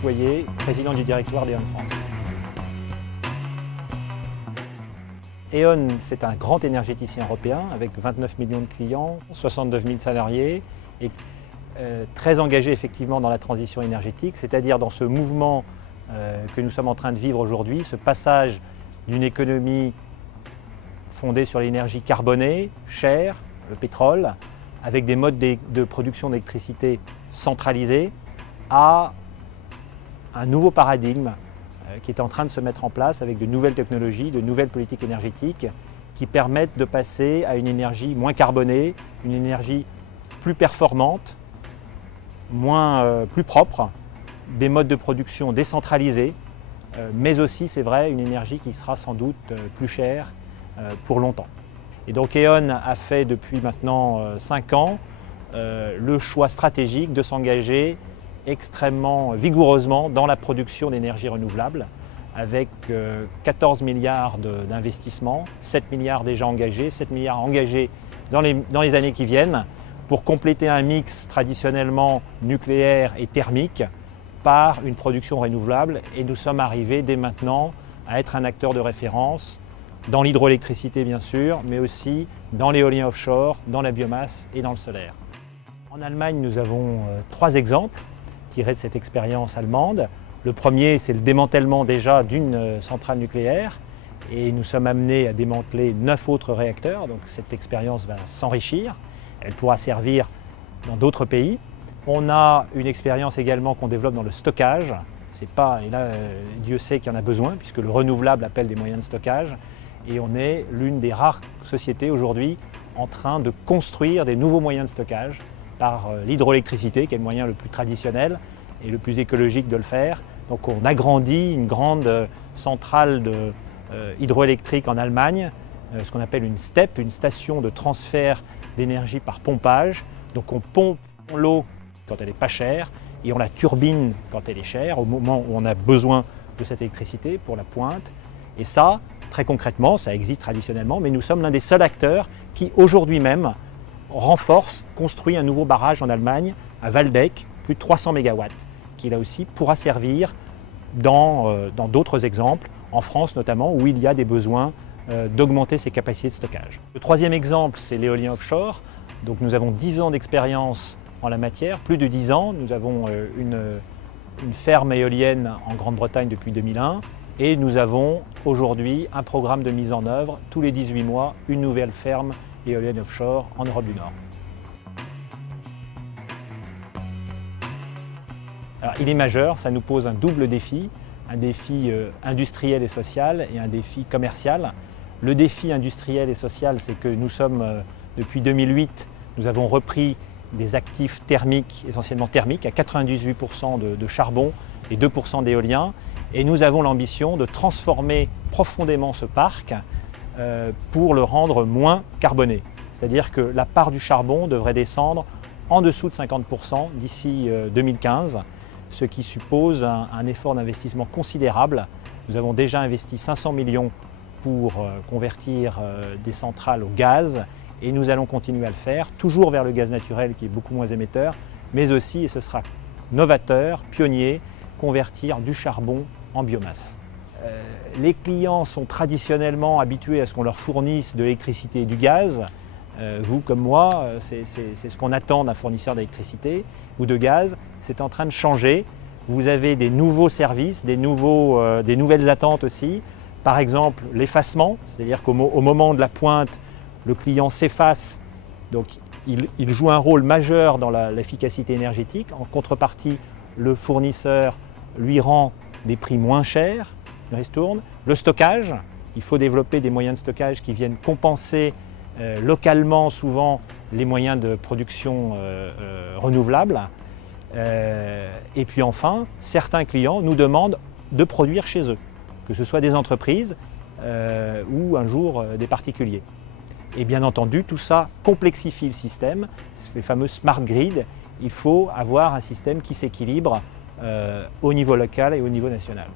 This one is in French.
Poirier, président du directoire d'E.ON France. E.ON, c'est un grand énergéticien européen avec 29 millions de clients, 69 000 salariés et très engagé effectivement dans la transition énergétique, c'est-à-dire dans ce mouvement que nous sommes en train de vivre aujourd'hui, ce passage d'une économie fondée sur l'énergie carbonée, chère, le pétrole, avec des modes de production d'électricité centralisés, à un nouveau paradigme qui est en train de se mettre en place avec de nouvelles technologies, de nouvelles politiques énergétiques qui permettent de passer à une énergie moins carbonée, une énergie plus performante, plus propre, des modes de production décentralisés, mais aussi, c'est vrai, une énergie qui sera sans doute plus chère pour longtemps. Et donc E.ON a fait depuis maintenant 5 ans le choix stratégique de s'engager extrêmement vigoureusement dans la production d'énergie renouvelable avec 14 milliards d'investissements, 7 milliards déjà engagés, 7 milliards engagés dans les années qui viennent pour compléter un mix traditionnellement nucléaire et thermique par une production renouvelable. Et nous sommes arrivés dès maintenant à être un acteur de référence dans l'hydroélectricité bien sûr, mais aussi dans l'éolien offshore, dans la biomasse et dans le solaire. En Allemagne, nous avons 3 exemples tirés de cette expérience allemande. Le premier, c'est le démantèlement déjà d'une centrale nucléaire et nous sommes amenés à démanteler 9 autres réacteurs, donc cette expérience va s'enrichir, elle pourra servir dans d'autres pays. On a une expérience également qu'on développe dans le stockage, et là Dieu sait qu'il y en a besoin puisque le renouvelable appelle des moyens de stockage et on est l'une des rares sociétés aujourd'hui en train de construire des nouveaux moyens de stockage par l'hydroélectricité, qui est le moyen le plus traditionnel et le plus écologique de le faire. Donc on agrandit une grande centrale hydroélectrique en Allemagne, ce qu'on appelle une STEP, une station de transfert d'énergie par pompage. Donc on pompe l'eau quand elle n'est pas chère et on la turbine quand elle est chère, au moment où on a besoin de cette électricité pour la pointe. Et ça, très concrètement, ça existe traditionnellement, mais nous sommes l'un des seuls acteurs qui aujourd'hui même construit un nouveau barrage en Allemagne, à Waldeck, plus de 300 MW, qui là aussi pourra servir dans d'autres exemples, en France notamment, où il y a des besoins d'augmenter ses capacités de stockage. Le troisième exemple, c'est l'éolien offshore. Donc nous avons 10 ans d'expérience en la matière, plus de 10 ans. Nous avons une ferme éolienne en Grande-Bretagne depuis 2001 et nous avons aujourd'hui un programme de mise en œuvre, tous les 18 mois, une nouvelle ferme éolienne offshore en Europe du Nord. Alors, il est majeur, ça nous pose un double défi, un défi industriel et social et un défi commercial. Le défi industriel et social, c'est que nous sommes, depuis 2008, nous avons repris des actifs thermiques, essentiellement thermiques, à 98% de charbon et 2% d'éolien. Et nous avons l'ambition de transformer profondément ce parc pour le rendre moins carboné. C'est-à-dire que la part du charbon devrait descendre en dessous de 50% d'ici 2015, ce qui suppose un effort d'investissement considérable. Nous avons déjà investi 500 millions pour convertir des centrales au gaz et nous allons continuer à le faire, toujours vers le gaz naturel qui est beaucoup moins émetteur, mais aussi, et ce sera novateur, pionnier, convertir du charbon en biomasse. Les clients sont traditionnellement habitués à ce qu'on leur fournisse de l'électricité et du gaz. Vous comme moi, c'est ce qu'on attend d'un fournisseur d'électricité ou de gaz. C'est en train de changer. Vous avez des nouveaux services, des nouvelles attentes aussi. Par exemple, l'effacement, c'est-à-dire qu'au moment de la pointe, le client s'efface. Donc il joue un rôle majeur dans l'efficacité énergétique. En contrepartie, le fournisseur lui rend des prix moins chers, il ristourne. Le stockage, il faut développer des moyens de stockage qui viennent compenser localement souvent les moyens de production renouvelables. Et puis enfin, certains clients nous demandent de produire chez eux, que ce soit des entreprises ou un jour des particuliers. Et bien entendu, tout ça complexifie le système, les fameux smart grid. Il faut avoir un système qui s'équilibre au niveau local et au niveau national.